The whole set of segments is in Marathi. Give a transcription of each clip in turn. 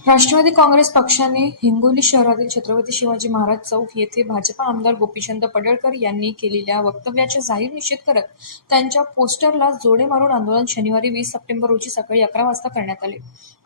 राष्ट्रवादी काँग्रेस पक्षाने हिंगोली शहरातील छत्रपती शिवाजी महाराज चौक येथे भाजपा आमदार गोपीचंद पडळकर यांनी केलेल्या वक्तव्याचा जाहीर निषेध करत त्यांच्या पोस्टरला जोडे मारून आंदोलन शनिवारी वीस सप्टेंबर रोजी सकाळी अकरा वाजता करण्यात आले.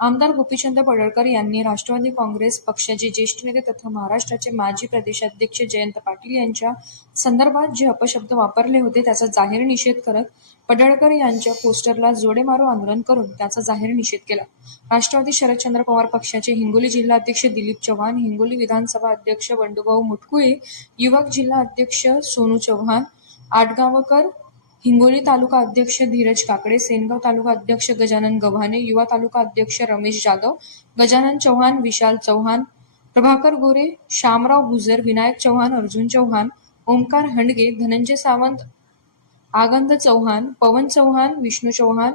आमदार गोपीचंद पडळकर यांनी राष्ट्रवादी काँग्रेस पक्षाचे ज्येष्ठ नेते तथा महाराष्ट्राचे माजी प्रदेशाध्यक्ष जयंत पाटील यांच्या संदर्भात जे अपशब्द वापरले होते त्याचा जाहीर निषेध करत पडळकर यांच्या पोस्टरला जोडे मारो आंदोलन करून त्याचा जाहीर निषेध केला. राष्ट्रवादी शरदचंद्र पवार पक्षाचे हिंगोली जिल्हा अध्यक्ष दिलीप चव्हाण हिंगोली विधानसभा अध्यक्ष बंडूभाऊ मुटकुळे युवक जिल्हा अध्यक्ष सोनू चव्हाण आटगावकर हिंगोली तालुका अध्यक्ष धीरज काकडे सेनगाव तालुका अध्यक्ष गजानन गव्हाणे युवा तालुका अध्यक्ष रमेश जाधव गजानन चव्हाण विशाल चव्हाण प्रभाकर गोरे श्यामराव गुजर विनायक चव्हाण अर्जुन चव्हाण ओमकार हंडगे धनंजय सावंत आगंद चव्हाण पवन चव्हाण विष्णू चव्हाण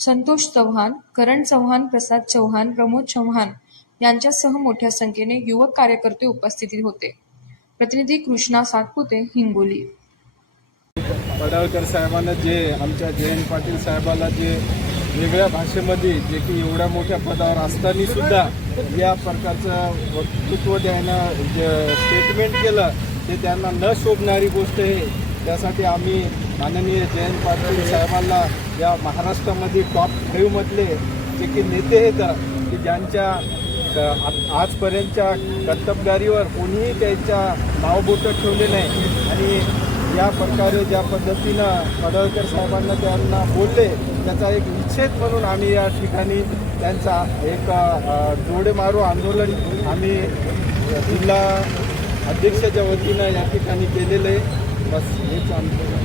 संतोष चव्हाण करण चव्हाण प्रसाद चव्हाण प्रमोद चव्हाण यांच्यासह मोठ्या संख्येने युवक कार्यकर्ते उपस्थित होते. प्रतिनिधी कृष्णा सातपुते हिंगोली. पडळकर साहेबांना जे आमच्या जयंत पाटील साहेबाला जे वेगळ्या भाषेमध्ये जे की एवढ्या मोठ्या पदावर असताना सुद्धा या प्रकारचं वक्तृत्व द्यायनं जे स्टेटमेंट केलं ते त्यांना न शोभणारी गोष्ट आहे. त्यासाठी आम्ही माननीय जयंत पाटील साहेबांना या महाराष्ट्रामध्ये टॉप फाईव्हमधले जे की नेते आहेत की ज्यांच्या क- आजपर्यंतच्या कर्तबगारीवर कोणीही त्यांच्या नावबोटं ठेवले नाही. आणि या प्रकारे ज्या पद्धतीनं पडळकर साहेबांना त्यांना बोलले त्याचा एक निषेध म्हणून आम्ही या ठिकाणी त्यांचा एक जोडे मारू आंदोलन आम्ही जिल्हा अध्यक्षाच्या वतीनं या ठिकाणी केलेलं आहे. बस हेच आमचं